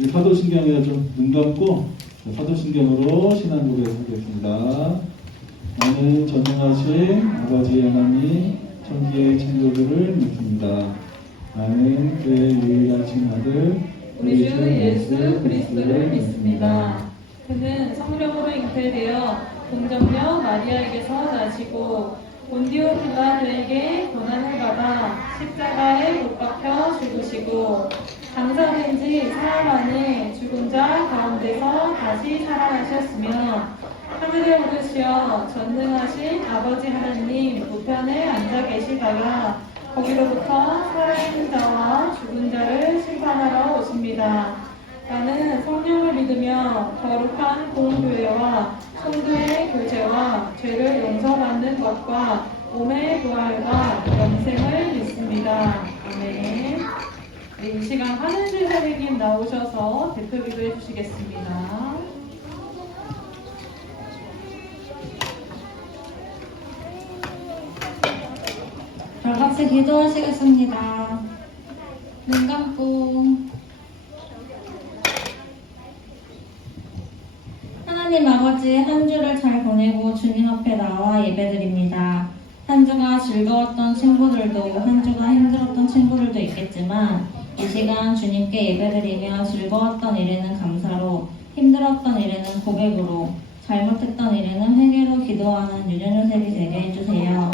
이제 사도신경에 좀 눈 감고 사도신경으로 신앙 고백하겠습니다. 나는 전능하신 아버지 하나님 천지의 창조주를 믿습니다. 나는 그의 유일하신 아들 우리 주 예수 그리스도를 믿습니다. 그는 성령으로 잉태되어 동정녀 마리아에게서 나시고 본디오 빌라도에게 고난을 받아 십자가에 못 박혀 죽으시고 장사된 지 사흘 만에 죽은 자 가운데서 다시 살아나셨으며 하늘에 오르시어 전능하신 아버지 하나님 우편에 앉아 계시다가 거기로부터 살아있는 자와 죽은 자를 심판하러 오십니다. 나는 성령을 믿으며 거룩한 공교회와 성도의 교제와 죄를 용서받는 것과 몸의 부활과 영생을 믿습니다. 아멘. 네, 이 시간 하늘실 선생님 나오셔서 대표기도 해주시겠습니다. 다 같이 기도하시겠습니다. 눈 감고. 하나님 아버지, 한 주를 잘 보내고 주님 앞에 나와 예배드립니다. 한 주가 즐거웠던 친구들도 한 주가 힘들었던 친구들도 있겠지만 이 시간 주님께 예배드리며 즐거웠던 일에는 감사로, 힘들었던 일에는 고백으로, 잘못했던 일에는 회개로 기도하는 유전요셉이 되게 해주세요.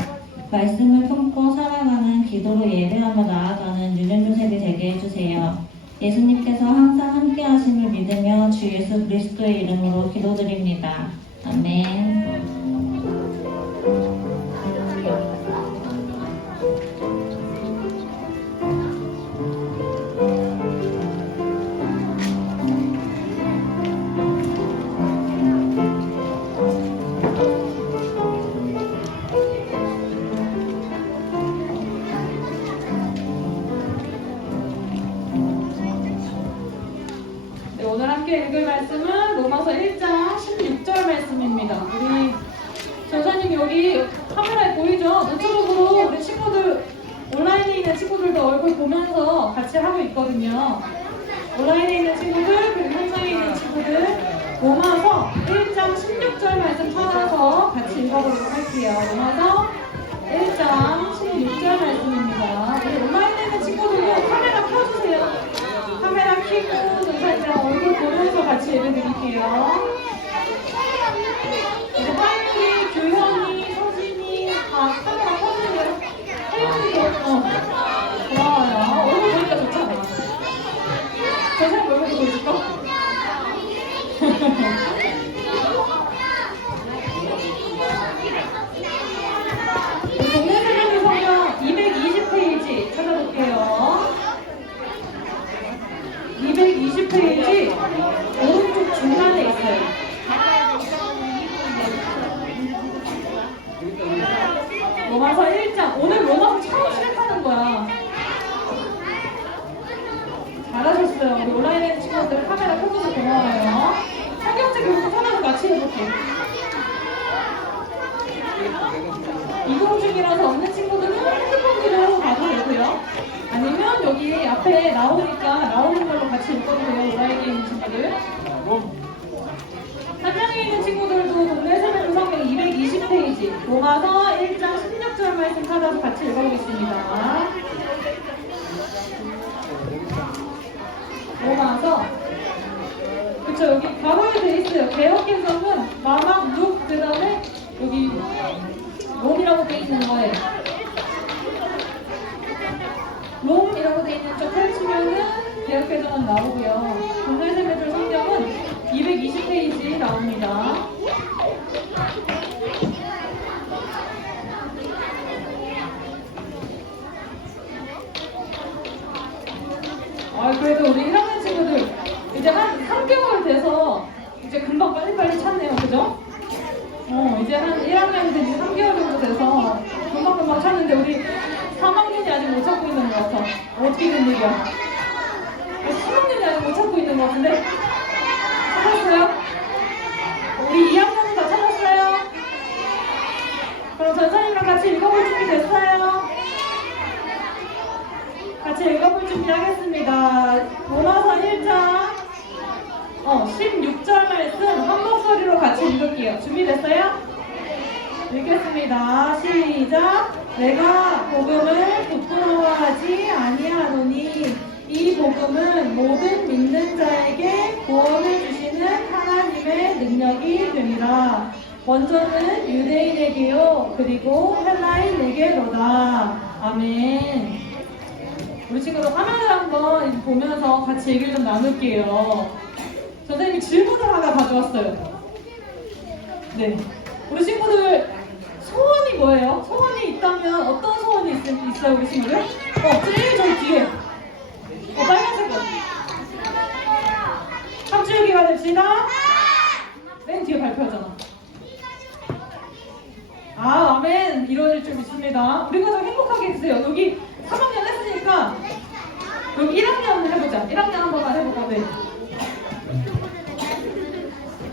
말씀을 품고 살아가는 기도로 예배하며 나아가는 유전요셉이 되게 해주세요. 예수님께서 항상 함께 하심을 믿으며 주 예수 그리스도의 이름으로 기도드립니다. 아멘. 네, 오늘 함께 읽을 말씀은 로마서 1장 16절 말씀입니다. 우리 전사님 여기 카메라에 보이죠? 노트북으로 우리 친구들, 온라인에 있는 친구들도 얼굴 보면서 같이 하고 있거든요. 온라인에 있는 친구들, 그리고 현장에 있는 친구들, 로마서 1장 16절 말씀 찾아서 같이 읽어보도록 할게요. 로마서 1장 16절 말씀입니다. 우리 온라인에 있는 친구들도 카메라 켜주세요. 카메라 켜고 눈살이랑 얼굴 보면서 같이 예배 드릴게요. 우리 하윤이, 교현이, 서진이 다 카메라 켜주세요. 하윤이도 좋아요. 얼굴 보니까 좋잖아. 저 사람 얼굴 보여줄까? 동네 사람의 성경 220페이지 찾아볼게요. 220페이지 오른쪽 중간에 있어요. 로마서 1장. 오늘 로마서 처음 시작하는 거야. 잘하셨어요. 우리 온라인에 있는 친구들 카메라 켜줘서 고마워요. 성경책 교육 하나도 같이 해볼게. 이동 중이라서 없는 친구들은 핸드폰으로 봐도 되고요. 아니면 여기 앞에 나오니까 나오는 걸로 같이 읽어도 돼요. 온라인에 있는 친구들. 현장에 있는 친구들도 동네 사람 성경 220페이지 로마서 1장 16절 말씀 찾아서 같이 읽어보겠습니다. 로마서 그쵸, 여기 가로에 돼 있어요. 개혁개정은 마막, 룩, 그 다음에 여기 롬이라고 돼 있는 거예요. 롬이라고 돼 있는 쪽 펼치면은 개혁개정은 나오고요. 동네세배들 성경은 220페이지 나옵니다. 그래도 우리 1학년 친구들 이제 한 3개월 돼서 이제 금방 빨리빨리 찾네요. 그죠? 이제 한 1학년이 된 지 3개월 정도 돼서 금방금방 찾는데 우리 3학년이 아직 못 찾고 있는 것 같아. 어떻게 된 일이야? 10학년이 아직 못 찾고 있는 것 같은데? 찾았어요? 우리 2학년은 다 찾았어요? 그럼 전사님이랑 같이 읽어볼 준비 됐어요? 같이 읽어볼 준비 하겠습니다. 로마서 1장 16절 말씀 한 목소리로 같이 읽을게요. 준비됐어요? 읽겠습니다. 시작. 내가 복음을 부끄러워하지 아니하노니 이 복음은 모든 믿는 자에게 구원을 주시는 하나님의 능력이 됩니다. 먼저는 유대인에게요 그리고 헬라인에게로다. 아멘. 우리 친구들 화면을 한번 보면서 같이 얘기를 좀 나눌게요. 선생님이 질문을 하나 가져왔어요. 네. 우리 친구들 소원이 뭐예요? 소원이 있다면 어떤 소원이 있어요, 우리 친구들? 제일 저 뒤에. 빨간색 거. 삼주기가 됩시다. 맨 뒤에 발표하잖아. 아멘. 이루어질 줄 믿습니다. 우리가 좀 행복하게 해주세요. 여기 3학년 했으니까 여기 1학년 해보자. 1학년 한 번만 해볼까? 네.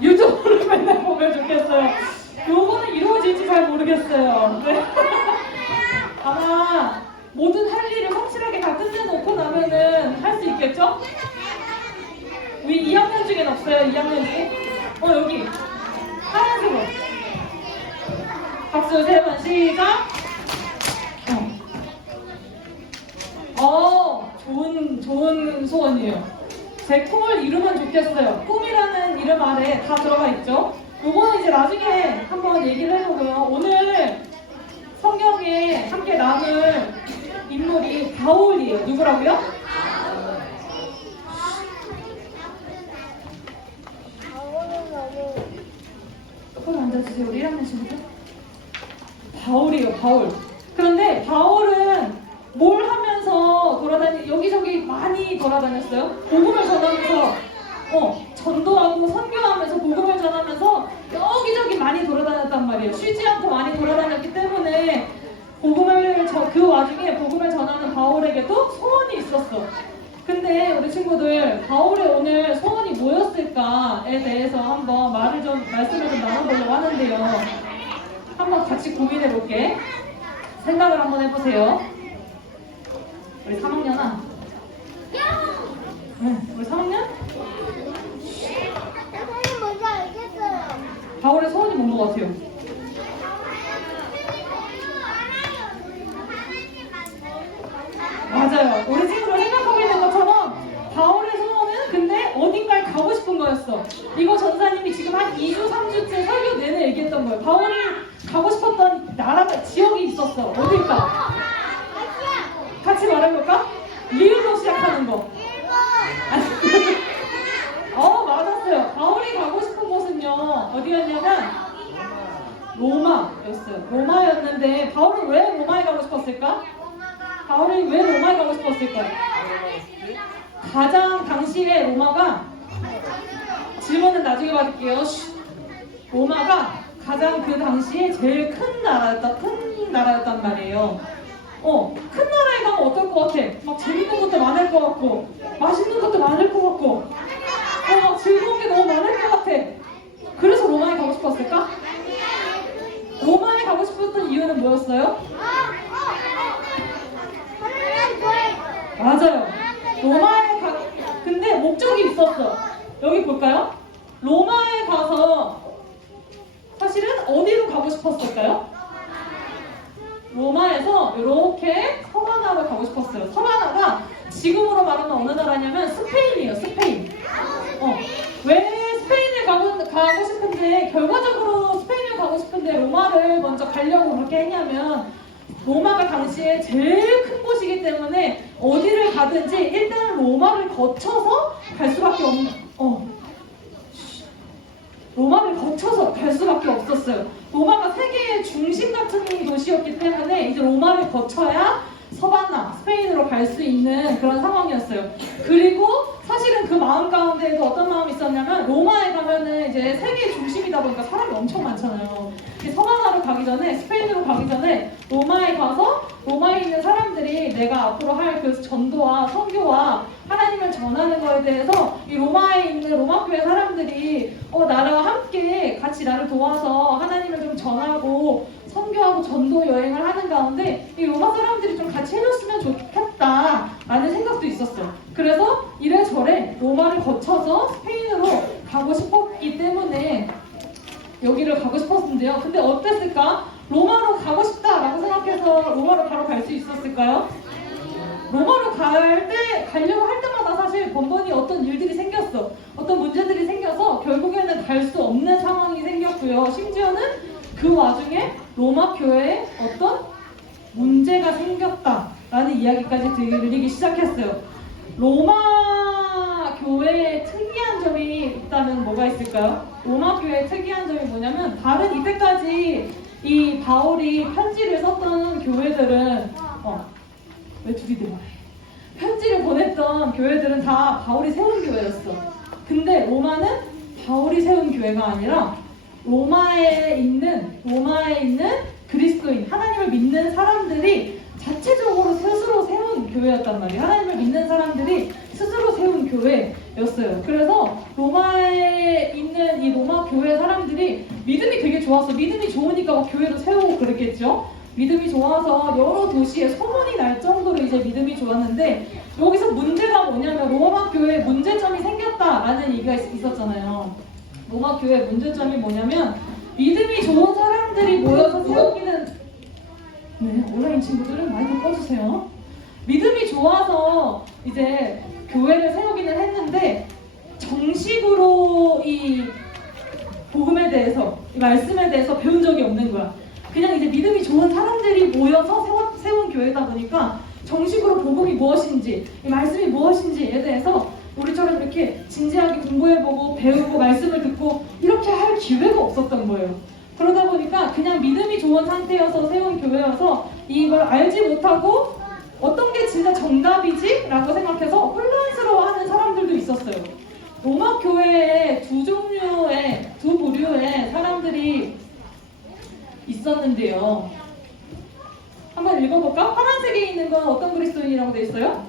유튜브를 맨날 보면 좋겠어요. 요거는 이루어질지 잘 모르겠어요. 네. 아마 모든 할 일을 확실하게 다 끝내놓고 나면은 할 수 있겠죠? 우리 2학년 중엔 없어요? 2학년 중에? 여기 하얀색으로 박수 3번 시작. 좋은 소원이에요. 제 꿈을 이루면 좋겠어요. 꿈이라는 이름 아래 다 들어가 있죠. 요거는 이제 나중에 한번 얘기를 해보고요. 오늘 성경에 함께 나눌 인물이 바울이에요. 누구라고요? 똑바로 앉아주세요. 우리 1학년 친구들. 바울이에요. 바울. 그런데 바울은 뭘 하면서 여기저기 많이 돌아다녔어요? 복음을 전하면서 전도하고 선교하면서 복음을 전하면서 여기저기 많이 돌아다녔단 말이에요. 쉬지 않고 많이 돌아다녔기 때문에 그 와중에 복음을 전하는 바울에게도 소원이 있었어. 근데 우리 친구들 바울의 오늘 소원이 뭐였을까에 대해서 한번 말씀을 좀 나눠보려고 하는데요. 한번 같이 고민해 볼게. 생각을 한번 해보세요. 우리 3학년아. 응, 우리 3학년? 선생님 먼저 알겠어요. 바울의 소원이 뭔 것 같아요? 맞아요. 우리 친구들 생각하고 있는 것처럼 바울의 소원은 근데 어딘가에 가고 싶은 거였어. 이거 전사님이 지금 한 2주, 3주째 설교 내내 얘기했던 거예요. 바울이 가고 싶었던 나라가 지역이 있었어. 어딜까? 같이 말해볼까? 리을로 시작하는 거. 맞았어요. 바울이 가고 싶은 곳은요. 어디였냐면 로마였어요. 로마였는데 바울은 왜 로마에 가고 싶었을까? 바울이 왜 로마에 가고 싶었을까요? 가장 당시에 로마가 질문은 나중에 받을게요. 로마가 가장 그 당시에 제일 큰 나라였단 말이에요. 큰 나라에 가면 어떨 것 같아? 막 재밌는 것도 많을 것 같고, 맛있는 것도 많을 것 같고, 막 즐거운 게 너무 많을 것 같아. 그래서 로마에 가고 싶었을까? 로마에 가고 싶었던 이유는 뭐였어요? 맞아요. 근데 목적이 있었어. 여기 볼까요? 로마에 가서 사실은 어디로 가고 싶었을까요? 로마에서 이렇게 서바나로 가고 싶었어요. 서바나가 지금으로 말하면 어느 나라냐면 스페인이에요. 스페인. 왜 스페인을 가고 싶은데 결과적으로 스페인을 가고 싶은데 로마를 먼저 가려고 그렇게 했냐면 로마가 당시에 제일 큰 곳이기 때문에 어디를 가든지 일단 로마를 거쳐서 갈 수밖에 로마를 거쳐서 갈 수밖에 없었어요. 로마가 세계의 중심 같은 도시였기 때문에 이제 로마를 거쳐야 서바나, 스페인으로 갈 수 있는 그런 상황이었어요. 그리고 사실은 그 마음 가운데에도 어떤 마음이 있었냐면 로마에 가면은 이제 세계의 중심이다 보니까 사람이 엄청 많잖아요. 서바나로 가기 전에, 스페인으로 가기 전에 로마에 가서 로마에 있는 사람들이 내가 앞으로 할 그 전도와 선교와 하나님을 전하는 거에 대해서 이 로마에 있는 로마교회 사람들이 나랑 함께 같이 나를 도와서 하나님을 좀 전하고 선교하고 전도 여행을 하는 가운데 이 로마 사람들이 좀 같이 해줬으면 좋겠다 라는 생각도 있었어요. 그래서 이래저래 로마를 거쳐서 스페인으로 말이에요. 근데 어땠을까? 로마로 가고 싶다라고 생각해서 로마로 바로 갈 수 있었을까요? 로마로 가려고 할 때마다 사실 번번이 어떤 일들이 생겼어. 어떤 문제들이 생겨서 결국에는 갈 수 없는 상황이 생겼고요. 심지어는 그 와중에 로마 교회에 어떤 문제가 생겼다라는 이야기까지 들리기 시작했어요. 로마 교회의 특이한 점이 있다면 뭐가 있을까요? 로마 교회의 특이한 점이 뭐냐면 다른 이때까지 이 바울이 편지를 썼던 교회들은 왜 둘이들 말해? 편지를 보냈던 교회들은 다 바울이 세운 교회였어. 근데 로마는 바울이 세운 교회가 아니라 로마에 있는 그리스도인, 하나님을 믿는 사람들이 자체적으로 스스로 세운 교회였단 말이에요. 하나님을 믿는 사람들이 스스로 세운 교회였어요. 그래서 로마에 있는 이 로마 교회 사람들이 믿음이 되게 좋았어. 믿음이 좋으니까 막 교회도 세우고 그랬겠죠. 믿음이 좋아서 여러 도시에 소문이 날 정도로 이제 믿음이 좋았는데 여기서 문제가 뭐냐면 로마 교회에 문제점이 생겼다라는 얘기가 있었잖아요. 로마 교회의 문제점이 뭐냐면 믿음이 좋은 사람들이 모여서 세우기는 온라인 친구들은 마이크 꺼주세요. 믿음이 좋아서 이제 교회를 세우기는 했는데 정식으로 이 복음에 대해서, 이 말씀에 대해서 배운 적이 없는 거야. 그냥 이제 믿음이 좋은 사람들이 모여서 세운 교회다 보니까 정식으로 복음이 무엇인지, 이 말씀이 무엇인지에 대해서 우리처럼 이렇게 진지하게 공부해보고 배우고 말씀을 듣고 이렇게 할 기회가 없었던 거예요. 그러다 보니까 그냥 믿음이 좋은 상태여서 세운 교회여서 이걸 알지 못하고 어떤 게 진짜 정답이지? 라고 생각해서 혼란스러워하는 사람들도 있었어요. 로마 교회에 두 부류의 사람들이 있었는데요. 한번 읽어볼까? 파란색에 있는 건 어떤 그리스도인이라고 돼 있어요?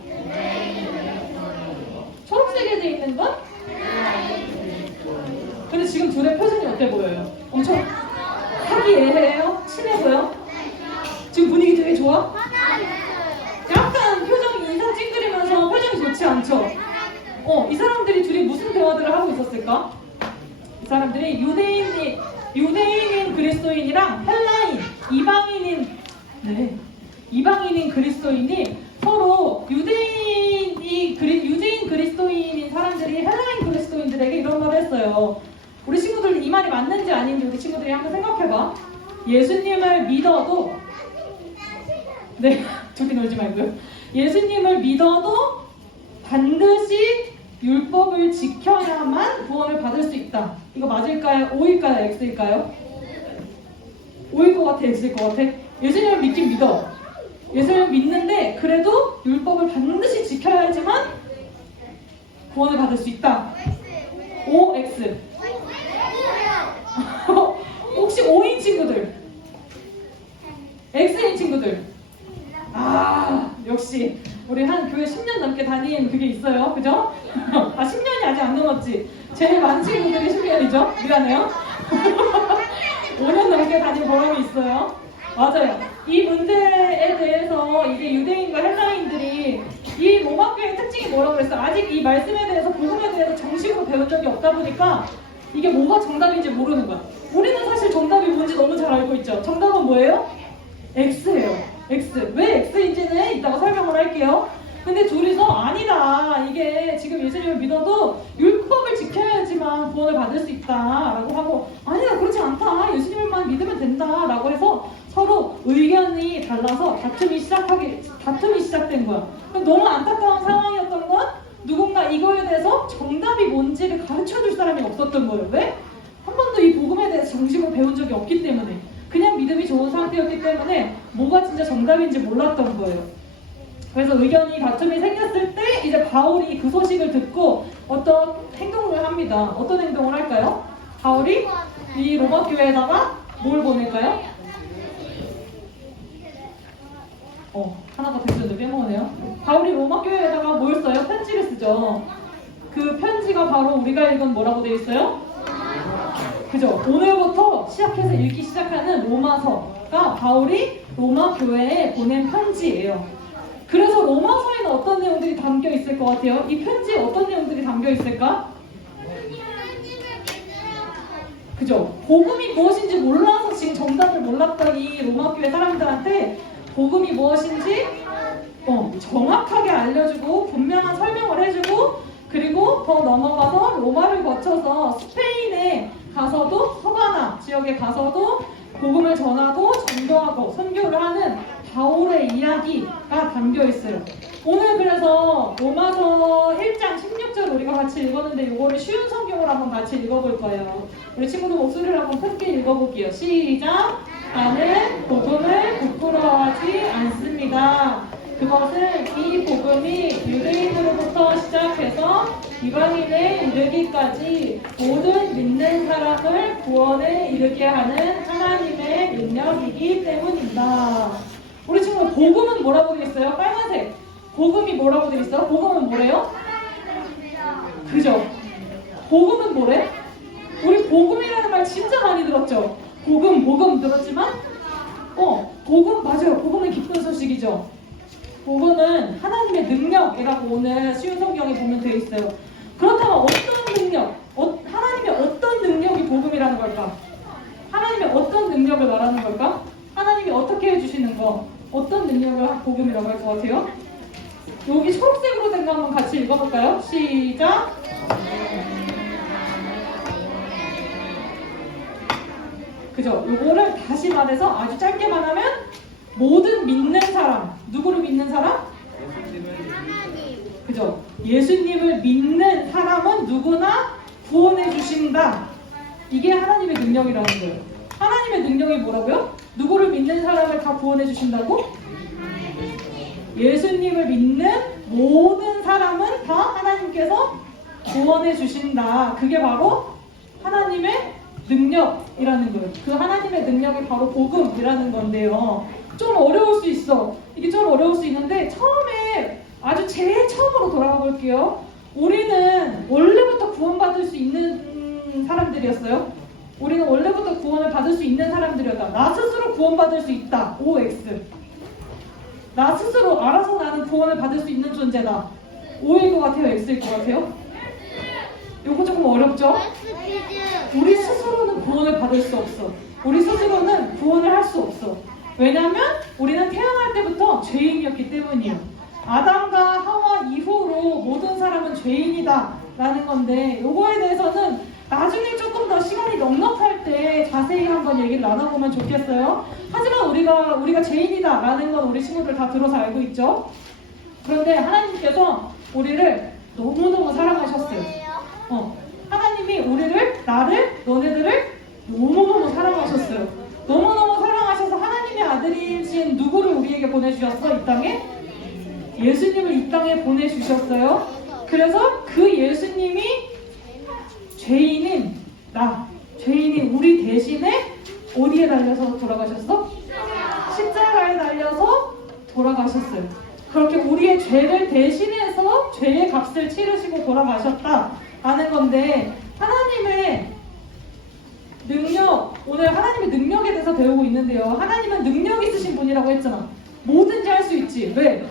초록색에 돼 있는 건? 근데 지금 둘의 표정이 어때 보여요? 엄청 화기애애해요? 친해 보여? 지금 분위기 되게 좋아? 약간 표정이 인상 찡그리면서 표정이 좋지 않죠? 이 사람들이 둘이 무슨 대화들을 하고 있었을까? 이 사람들이 유대인인 그리스도인이랑 헬라인, 이방인인 그리스도인이 서로 유대인 그리스도인인 사람들이 헬라인 그리스도인들에게 이런 말을 했어요. 우리 친구들 이 말이 맞는지 아닌지 우리 친구들이 한번 생각해봐. 예수님을 믿어도 저기 놀지 말고요. 예수님을 믿어도 반드시 율법을 지켜야만 구원을 받을 수 있다. 이거 맞을까요? O일까요? X일까요? O일 것 같아? X일 것 같아? 예수님을 믿긴 믿어. 예수님을 믿는데 그래도 율법을 반드시 지켜야지만 구원을 받을 수 있다. O, X. 혹시 O인 친구들? X인 친구들? 역시 우리 한 교회 10년 넘게 다닌 그게 있어요. 그죠? 10년이 아직 안 넘었지? 제일 많은 친구들이 10년이죠? 미안해요. 5년 넘게 다닌 보람이 있어요. 맞아요. 이 문제에 대해서 이제 유대인과 헬라인들이 이 로마교회의 특징이 뭐라고 그랬어요? 아직 이 말씀에 대해서 복음에 대해서 정식으로 배운 적이 없다 보니까 이게 뭐가 정답인지 모르는 거야. 우리는 사실 정답이 뭔지 너무 잘 알고 있죠. 정답은 뭐예요? X예요. X. 왜 X인지는 이따가 설명을 할게요. 근데 둘이서 아니다. 이게 지금 예수님을 믿어도 율법을 지켜야지만 구원을 받을 수 있다라고 하고 아니다. 그렇지 않다. 예수님을만 믿으면 된다라고 해서 서로 의견이 달라서 다툼이 시작된 거야. 너무 안타까운 상황이었던 건 누군가 이거에 대해서 정답이 뭔지를 가르쳐줄 사람이 없었던 거예요. 왜? 한 번도 이 복음에 대해서 정식으로 배운 적이 없기 때문에 그냥 믿음이 좋은 상태였기 때문에 뭐가 진짜 정답인지 몰랐던 거예요. 그래서 다툼이 생겼을 때 이제 바울이 그 소식을 듣고 어떤 행동을 합니다. 어떤 행동을 할까요? 바울이 이 로마 교회에다가 뭘 보낼까요? 하나가 됐는데 빼먹었네요. 바울이 로마 교회에다가 뭘 써요? 편지를 쓰죠. 그 편지가 바로 우리가 읽은 뭐라고 되어 있어요? 그죠? 오늘부터 시작해서 읽기 시작하는 로마서가 바울이 로마 교회에 보낸 편지예요. 그래서 로마서에는 어떤 내용들이 담겨 있을 것 같아요? 이 편지에 어떤 내용들이 담겨 있을까? 그죠? 복음이 무엇인지 몰라서 지금 정답을 몰랐던 이 로마교회 사람들한테 복음이 무엇인지 정확하게 알려주고 분명한 설명을 해주고 그리고 더 넘어가서 로마를 거쳐서 스페인에 가서도 허가나 지역에 가서도 복음을 전하고 전도하고 선교를 하는 바울의 이야기가 담겨 있어요. 오늘 그래서 로마서 1장 16절 우리가 같이 읽었는데 이거를 쉬운 성경으로 한번 같이 읽어볼 거예요. 우리 친구들 목소리를 한번 크게 읽어볼게요. 시작! 나는 복음을 부끄러워하지 않습니다. 그것은 이 복음이 유대인으로부터 시작해서 이방인에 이르기까지 모든 믿는 사람을 구원에 이르게 하는 하나님의 능력이기 때문입니다. 우리 친구 복음은 뭐라고 되어 있어요? 빨간색. 복음이 뭐라고 되어 있어요? 복음은 뭐래요? 그죠? 복음은 뭐래? 우리 복음이라는 말 진짜 많이 들었죠? 복음 들었지만 복음 맞아요. 복음은 기쁜 소식이죠. 복음은 하나님의 능력이라고 오늘 쉬운 성경에 보면 되어 있어요. 그렇다면 어떤 능력, 하나님의 어떤 능력이 복음이라는 걸까? 하나님의 어떤 능력을 말하는 걸까? 하나님이 어떻게 해주시는 거, 어떤 능력을 복음이라고 할 것 같아요? 여기 초록색으로 된 거 한번 같이 읽어볼까요? 시작! 그죠? 요거를 다시 말해서 아주 짧게만 하면 모든 믿는 사람, 누구를 믿는 사람? 그죠? 예수님을 믿는 사람은 누구나 구원해 주신다. 이게 하나님의 능력이라는 거예요. 하나님의 능력이 뭐라고요? 누구를 믿는 사람을 다 구원해 주신다고? 예수님을 믿는 모든 사람은 다 하나님께서 구원해 주신다. 그게 바로 하나님의 능력이라는 거예요. 그 하나님의 능력이 바로 복음이라는 건데요. 좀 어려울 수 있어. 이게 좀 어려울 수 있는데 처음에 아주 제일 처음으로 돌아가 볼게요. 우리는 원래부터 구원받을 수 있는 사람들이었어요. 우리는 원래부터 구원을 받을 수 있는 사람들이었다. 나 스스로 구원받을 수 있다. OX. 나 스스로 알아서 나는 구원을 받을 수 있는 존재다. O일 것 같아요? X일 것 같아요? 요거 조금 어렵죠? 우리 스스로는 구원을 받을 수 없어. 우리 스스로는 구원을 할 수 없어. 왜냐면 우리는 태어날 때부터 죄인이었기 때문이에요. 아담과 하와 이후로 모든 사람은 죄인이다 라는 건데 요거에 대해서는 나중에 조금 더 시간이 넉넉할 때 자세히 한번 얘기를 나눠보면 좋겠어요. 하지만 우리가 죄인이다 라는 건 우리 친구들 다 들어서 알고 있죠. 그런데 하나님께서 우리를 너무너무 사랑하셨어요. 하나님이 나를, 너네들을 너무너무 사랑하셨어요. 너무너무 사랑하셔서 하나님의 아들이신 누구를 우리에게 보내주셨어? 이 땅에? 예수님을 이 땅에 보내주셨어요. 그래서 그 예수님이 죄인인 우리 대신에 어디에 달려서 돌아가셨어? 십자가에 달려서 돌아가셨어요. 그렇게 우리의 죄를 대신해서 죄의 값을 치르시고 돌아가셨다라는 건데 하나님의 능력, 오늘 하나님의 능력에 대해서 배우고 있는데요. 하나님은 능력 있으신 분이라고 했잖아. 뭐든지 할 수 있지. 왜?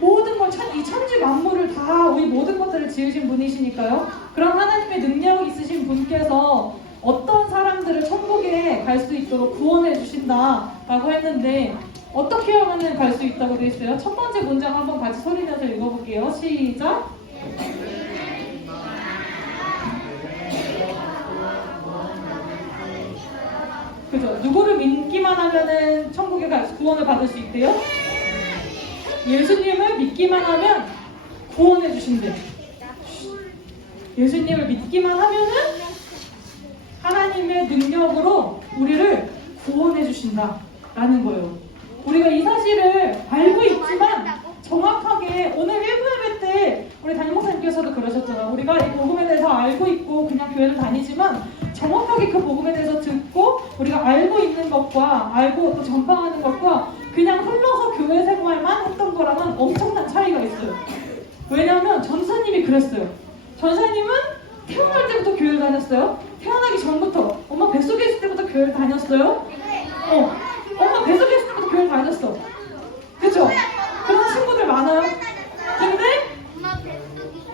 모든 걸, 이 천지 만물을 다 우리 모든 것들을 지으신 분이시니까요. 그럼 하나님의 능력 있으신 분께서 어떤 사람들을 천국에 갈 수 있도록 구원해 주신다라고 했는데 어떻게 하면 갈 수 있다고 되어 있어요? 첫 번째 문장 한번 같이 소리 내서 읽어볼게요. 시작! 그죠? 누구를 믿기만 하면은 천국에 구원을 받을 수 있대요? 예수님을 믿기만 하면 구원해 주신대. 예수님을 믿기만 하면은 하나님의 능력으로 우리를 구원해 주신다라는 거예요. 우리가 이 사실을 알고 있지만 정확하게 오늘 1부 예배 때 우리 담임 목사님께서도 그러셨잖아요. 우리가 이 복음에 대해서 알고 있고 그냥 교회를 다니지만 정확하게 그 복음에 대해서 듣고 우리가 알고 있는 것과 알고 또 전파하는 것과 그냥 흘러서 교회 생활만 했던 거랑은 엄청난 차이가 있어요. 왜냐하면 전사님이 그랬어요. 전사님은 태어날 때부터 교회를 다녔어요. 태어나기 전부터 엄마 뱃속에 있을 때부터 교회를 다녔어요. 엄마 뱃속에 있을 때부터 교회를 다녔어. 그쵸? 그런 친구들 많아요. 근데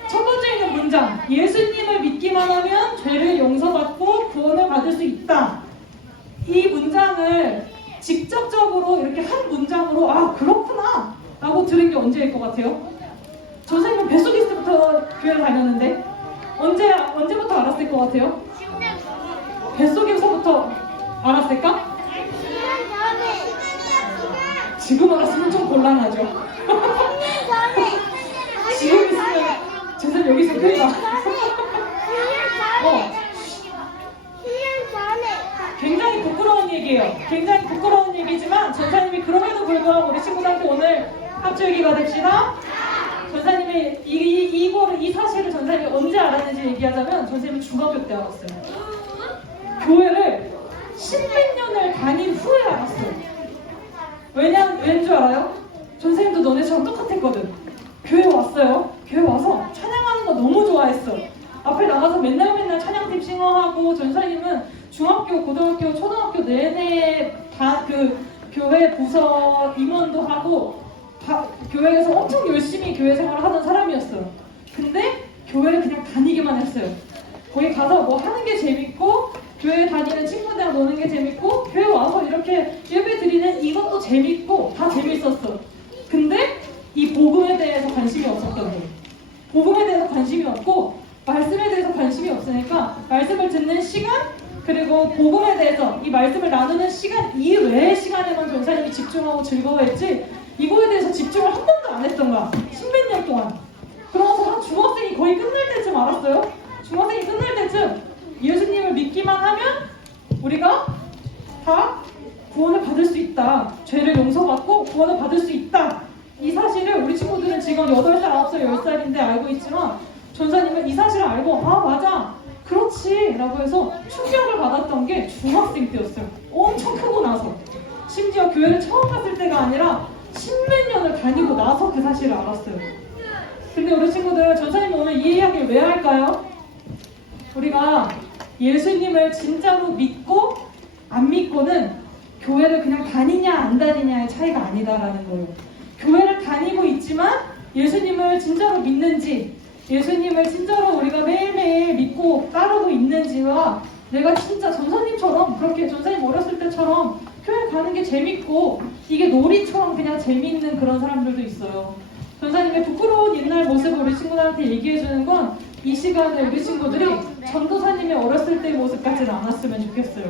첫 번째 있는 문장, 예수님을 믿기만 하면 죄를 용서받고 구원을 받을 수 이거 들은 게 언제일 것 같아요? 전사님은 뱃속에 있을 때부터 교회를 다녔는데 언제부터 알았을 것 같아요? 뱃속에서부터 알았을까? 지금 알았으면 좀 곤란하죠. 지금 있으면 전사님 여기 있으면 큰일 나. 굉장히 부끄러운 얘기예요. 굉장히 부끄러운 얘기지만 전사님이 그럼에도 불구하고 우리 친구들한테 오늘 합주얘기가 됩시다. 전사님이 이 사실을 전사님이 언제 알았는지 얘기하자면 전사님이 중학교 때 알았어요. 교회를 10몇 년을 다닌 후에 알았어요. 왠 줄 알아요? 전사님도 너네처럼 똑같았거든. 교회 왔어요. 교회 와서 찬양하는 거 너무 좋아했어. 앞에 나가서 맨날 찬양팀 싱어하고 전사님은 중학교, 고등학교, 초등학교 내내 다 그 교회 부서 임원도 하고 교회에서 엄청 열심히 교회 생활을 하던 사람이었어요. 근데 교회를 그냥 다니기만 했어요. 거기 가서 뭐 하는 게 재밌고 교회 다니는 친구들이랑 노는 게 재밌고 교회 와서 이렇게 예배 드리는 이것도 재밌고 다 재밌었어. 근데 이 복음에 대해서 관심이 없었던 거예요. 복음에 대해서 관심이 없고 말씀에 대해서 관심이 없으니까 말씀을 듣는 시간 그리고 복음에 대해서 이 말씀을 나누는 시간 이외의 시간에만 전사님이 집중하고 즐거워했지 이거에 대해서 집중을 한 번도 안 했던 거야. 10몇 년 동안. 그러면서 한 중학생이 거의 끝날 때쯤 알았어요. 중학생이 끝날 때쯤 예수님을 믿기만 하면 우리가 다 구원을 받을 수 있다. 죄를 용서받고 구원을 받을 수 있다. 이 사실을 우리 친구들은 지금 8살, 9살, 10살인데 알고 있지만 전사님은 이 사실을 알고 맞아 그렇지 라고 해서 충격을 받았던 게 중학생 때였어요. 엄청 크고 나서 심지어 교회를 처음 갔을 때가 아니라 10몇 년을 다니고 나서 그 사실을 알았어요. 근데 우리 친구들 전사님이 오늘 이 이야기를 왜 할까요? 우리가 예수님을 진짜로 믿고 안 믿고는 교회를 그냥 다니냐 안 다니냐의 차이가 아니다라는 거예요. 교회를 다니고 있지만 예수님을 진짜로 믿는지 예수님을 진짜로 우리가 매일매일 믿고 따르고 있는지와 내가 진짜 전사님처럼 그렇게 전사님 어렸을 때처럼 교회 가는 게 재밌고 이게 놀이처럼 그냥 재밌는 그런 사람들도 있어요. 전사님의 부끄러운 옛날 모습을 우리 친구들한테 얘기해주는 건 이 시간에 우리 친구들이 전도사님의 어렸을 때의 모습 같지는 않았으면 좋겠어요.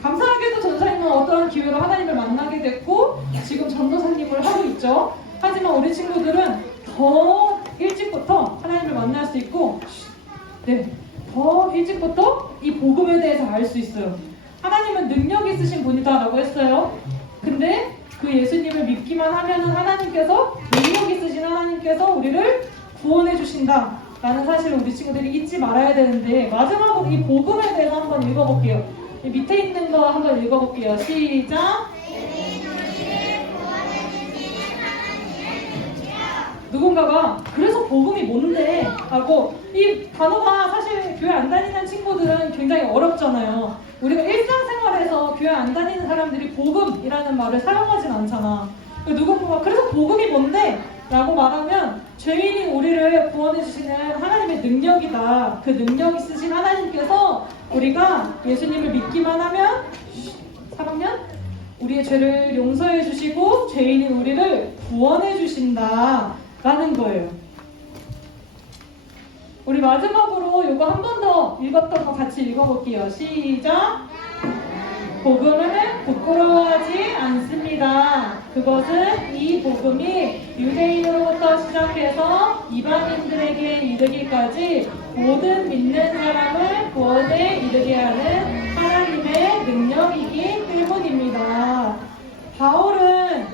감사하게도 전사님은 어떠한 기회로 하나님을 만나게 됐고 지금 전도사님을 하고 있죠. 하지만 우리 친구들은 더 일찍부터 하나님을 만날 수 있고 더 일찍부터 이 복음에 대해서 알 수 있어요. 하나님은 능력 있으신 분이다라고 했어요. 근데 그 예수님을 믿기만 하면은 하나님께서 능력 있으신 하나님께서 우리를 구원해 주신다 라는 사실을 우리 친구들이 잊지 말아야 되는데 마지막으로 이 복음에 대해서 한번 읽어볼게요. 이 밑에 있는 거 한번 읽어볼게요. 시작! 누군가가 그래서 복음이 뭔데? 라고 이 단어가 사실 교회 안 다니는 친구들은 굉장히 어렵잖아요. 우리가 일상생활에서 교회 안 다니는 사람들이 복음이라는 말을 사용하진 않잖아. 누군가가 그래서 복음이 뭔데? 라고 말하면 죄인인 우리를 구원해주시는 하나님의 능력이다. 그 능력 있으신 하나님께서 우리가 예수님을 믿기만 하면 3학년 우리의 죄를 용서해 주시고 죄인인 우리를 구원해 주신다 라는 거예요. 우리 마지막으로 이거 한 번 더 읽었던 거 같이 읽어볼게요. 시작! 복음을 부끄러워하지 않습니다. 그것은 이 복음이 유대인으로부터 시작해서 이방인들에게 이르기까지 모든 믿는 사람을 구원에 이르게 하는 하나님의 능력이기 때문입니다. 바울은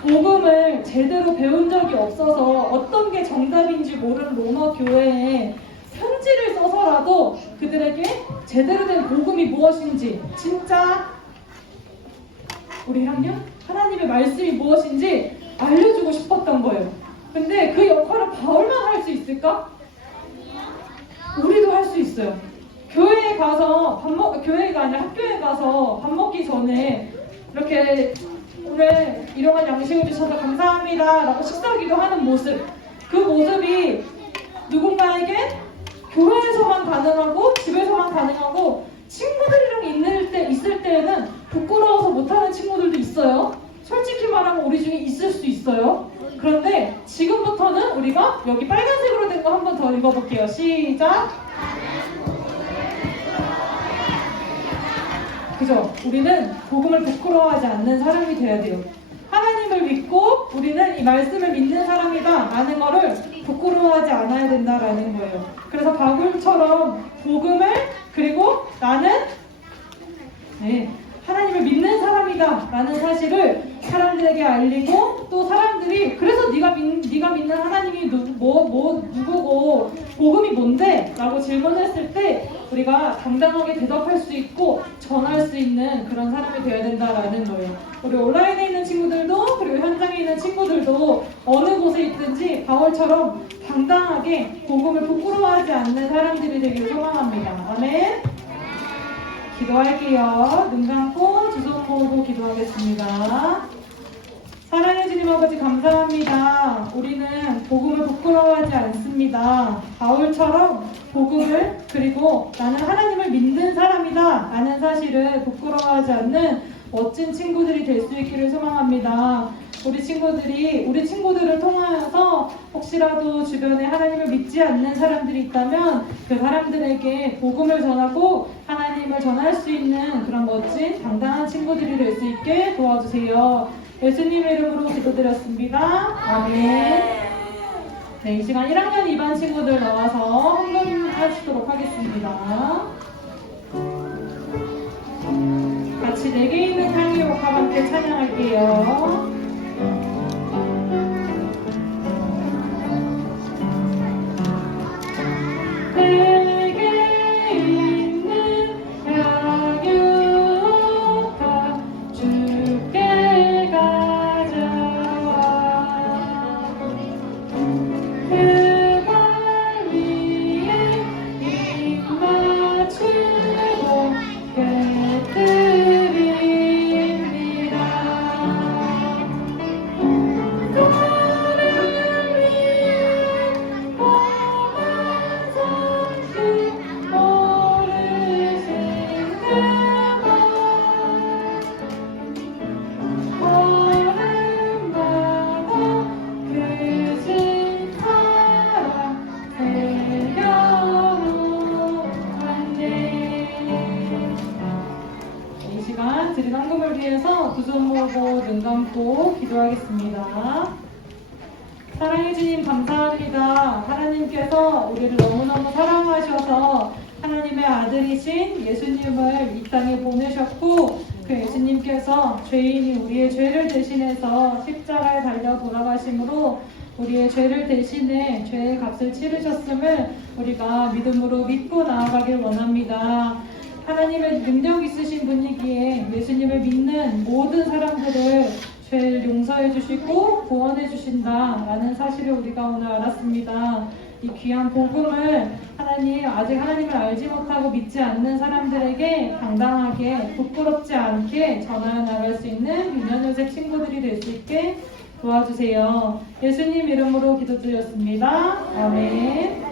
복음을 제대로 배운 적이 없어서 어떤 게 정답인지 모르는 로마 교회에 편지를 써서라도 그들에게 제대로 된 복음이 무엇인지 진짜 우리 1학년 하나님의 말씀이 무엇인지 알려주고 싶었던 거예요. 근데 그 역할을 바울만 할 수 있을까? 우리도 할 수 있어요. 교회에 가서 교회가 아니라 학교에 가서 밥 먹기 전에 이렇게 오늘 일용할 양식을 주셔서 감사합니다 라고 식사기도 하는 모습, 그 모습이 누군가에게 교회에서만 가능하고 집에서만 가능하고 친구들이랑 있을 때에는 부끄러워서 못하는 친구들도 있어요. 솔직히 말하면 우리 중에 있을 수 있어요. 그런데 우리가 여기 빨간색으로 된 거 한 번 더 읽어볼게요. 시작. 그죠? 우리는 복음을 부끄러워하지 않는 사람이 돼야 돼요. 하나님을 믿고 우리는 이 말씀을 믿는 사람이다 라는 거를 부끄러워하지 않아야 된다라는 거예요. 그래서 바울처럼 복음을 그리고 나는 하나님을 믿는 사람이다 라는 사실을 사람들에게 알리고 또 사람들이 그래서 네가 믿는 하나님이 누구고 복음이 뭔데? 라고 질문했을 때 우리가 당당하게 대답할 수 있고 전할 수 있는 그런 사람이 되어야 된다라는 거예요. 우리 온라인에 있는 친구들도 그리고 현장에 있는 친구들도 어느 곳에 있든지 바울처럼 당당하게 복음을 부끄러워하지 않는 사람들이 되길 소망합니다. 아멘. 기도할게요. 눈 감고 두 손 모으고 기도하겠습니다. 사랑해 주님 아버지 감사합니다. 우리는 복음을 부끄러워하지 않습니다. 바울처럼 복음을 그리고 나는 하나님을 믿는 사람이다 라는 사실을 부끄러워하지 않는 멋진 친구들이 될 수 있기를 소망합니다. 우리 친구들을 통하여서 혹시라도 주변에 하나님을 믿지 않는 사람들이 있다면 그 사람들에게 복음을 전하고 하나님을 전할 수 있는 그런 멋진 당당한 친구들이 될 수 있게 도와주세요. 예수님의 이름으로 기도드렸습니다. 아멘. 네, 이 시간 1학년 2반 친구들 나와서 헌금하시도록 하겠습니다. 같이 내게 있는 향기 복합 함께 찬양할게요. 내게 있는 향기 복합 주께 가져와 그 발 위에 입 맞추고 깨뜨립니다. 이 시간 드린 헌금을 위해서 두 손 모으고 눈 감고 기도하겠습니다. 사랑해 주님 감사합니다. 하나님께서 우리를 너무너무 사랑하셔서 하나님의 아들이신 예수님을 이 땅에 보내셨고 그 예수님께서 죄인이 우리의 죄를 대신해서 십자가에 달려 돌아가심으로 우리의 죄를 대신해 죄의 값을 치르셨음을 우리가 믿음으로 믿고 나아가길 원합니다. 하나님의 능력 있으신 분이기에 예수님을 믿는 모든 사람들을 죄를 용서해 주시고 구원해 주신다라는 사실을 우리가 오늘 알았습니다. 이 귀한 복음을 아직 하나님을 알지 못하고 믿지 않는 사람들에게 당당하게 부끄럽지 않게 전하여 나갈 수 있는 유년요셉 친구들이 될 수 있게 도와주세요. 예수님 이름으로 기도드렸습니다. 아멘.